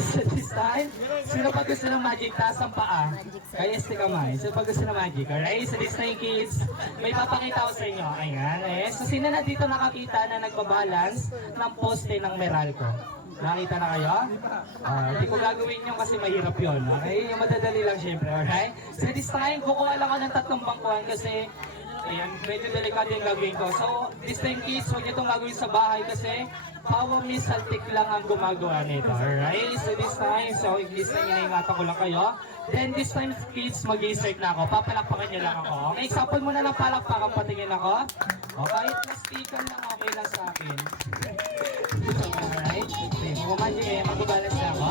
so this time, sino pa gusto ng magic? Taas ang paa. Kaya este kamay. Sino pa gusto ng magic? Alright, so this time kids, may papakita ko sa inyo. Ayan, eh. So sino na dito nakakita na nagbabalance ng poste ng Meralco? Nakita na kayo? Hindi ko gagawin yun kasi mahirap yun. Okay? Yung madadali lang syempre. Alright? So this time, kukuha lang ako ng 3 bangkuhan kasi ayan, medyo delikado yung gagawin ko. So, this time kids, huwag nyo itong gagawin sa bahay kasi power missile tick lang ang gumagawa nito. Alright? So this time, this time inaingatan ko lang kayo. Then this time kids, mag-i-start na ako. Papalakpakan nyo lang ako. Okay, example muna ng palakpakan, patingin ako. Okay, plastikan lang, okay lang sa akin. Alright? Okay, mag-balance na ako.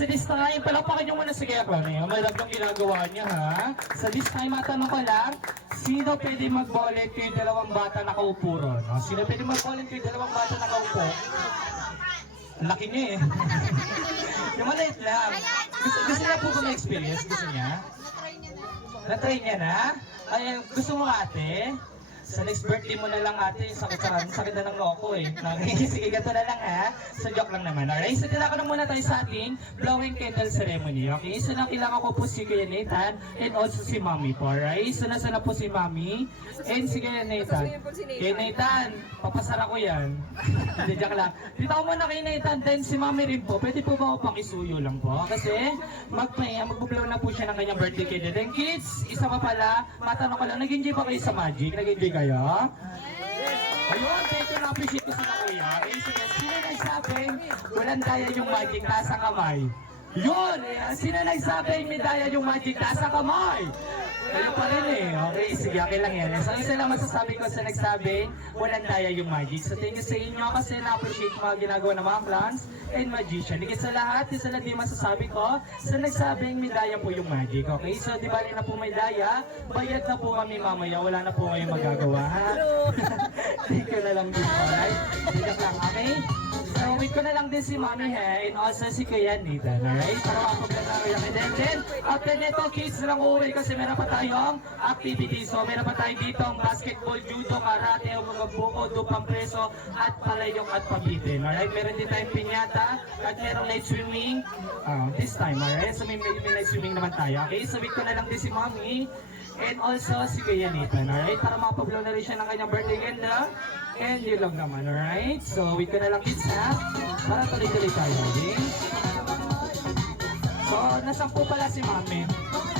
So this time, palakpakan nyo muna si Kuya Ronnie. Malab yung ginagawa niya, ha? So this time, matanong ko lang, sino pwede mag-volunteer yung 2 bata nakaupo ron? No? Sino pwede mag-volunteer yung 2 bata nakaupo? Ang laki niya eh. Yung maliit lang. Gusto niya po kung experience? Gusto niya? Na-try niya na? Ay, gusto mo ate? Sa next birthday mo na lang ate, sakit na ng loko eh. Sige, gato na lang ha. So joke lang naman. Alright, so tinaka na muna tayo sa ating blowing candle ceremony. Okay, so nakilangan ko po si Kuya Nathan and also si Mommy po. Alright, so nasa na po si Mommy and si Kuya Nathan. Kuya Nathan, papasara ko yan. Hindi, joke lang. Dito ko muna kay Nathan, then si Mommy rin po. Pwede po ba ako pakisuyo lang po? Kasi magbo-blow na po siya ng kanyang birthday candle. Then kids, isa pa pala, matanong ko lang, nag-enjoy ba kayo sa Magic? Nag-enjoy kayo? Ayun, thank you, na-appreciate ko sila kuya. Okay, sige, sino nagsabing walang daya yung Magic, nasa kamay? Yun! Sino nagsabing may daya yung Magic, nasa kamay? Kayo pa rin eh. Okay, sige, okay lang yan. So, isa lang masasabi ko sa nagsabing walang daya yung Magic. So, thank you sa inyo kasi na-appreciate mga ginagawa ng mga clowns and magician. Higit sa lahat, isa lang din masasabi ko sa nagsabing may daya po yung Magic. Okay, so di bali na po may daya, bayad na po kami mamaya. Wala na po kayong magagawa. Ha? Thank you na lang din po. Right? Tidak lang, okay? So, wait ko na lang din si Mami he, and also si Kuya Nathan, alright? Para mapaglan na kayo. And then, after nito, kids lang uuwi kasi meron pa tayong activity. So, meron pa tayo dito ang basketball, judo, karate, mga buko, dupang preso, at palayok at pabitin. Alright? Meron din tayong pinyata, at merong night swimming this time, alright? So, may night swimming naman tayo. Okay? So, wait ko na lang din si Mami, and also si Kuya Nathan, alright? Para mapablaw na rin siya ng kanyang birthday ganda. And yun lang naman, alright? So, wait ko na lang kids ha, para tuloy-tuloy tayo, okay? So, nasan po pala si Mami?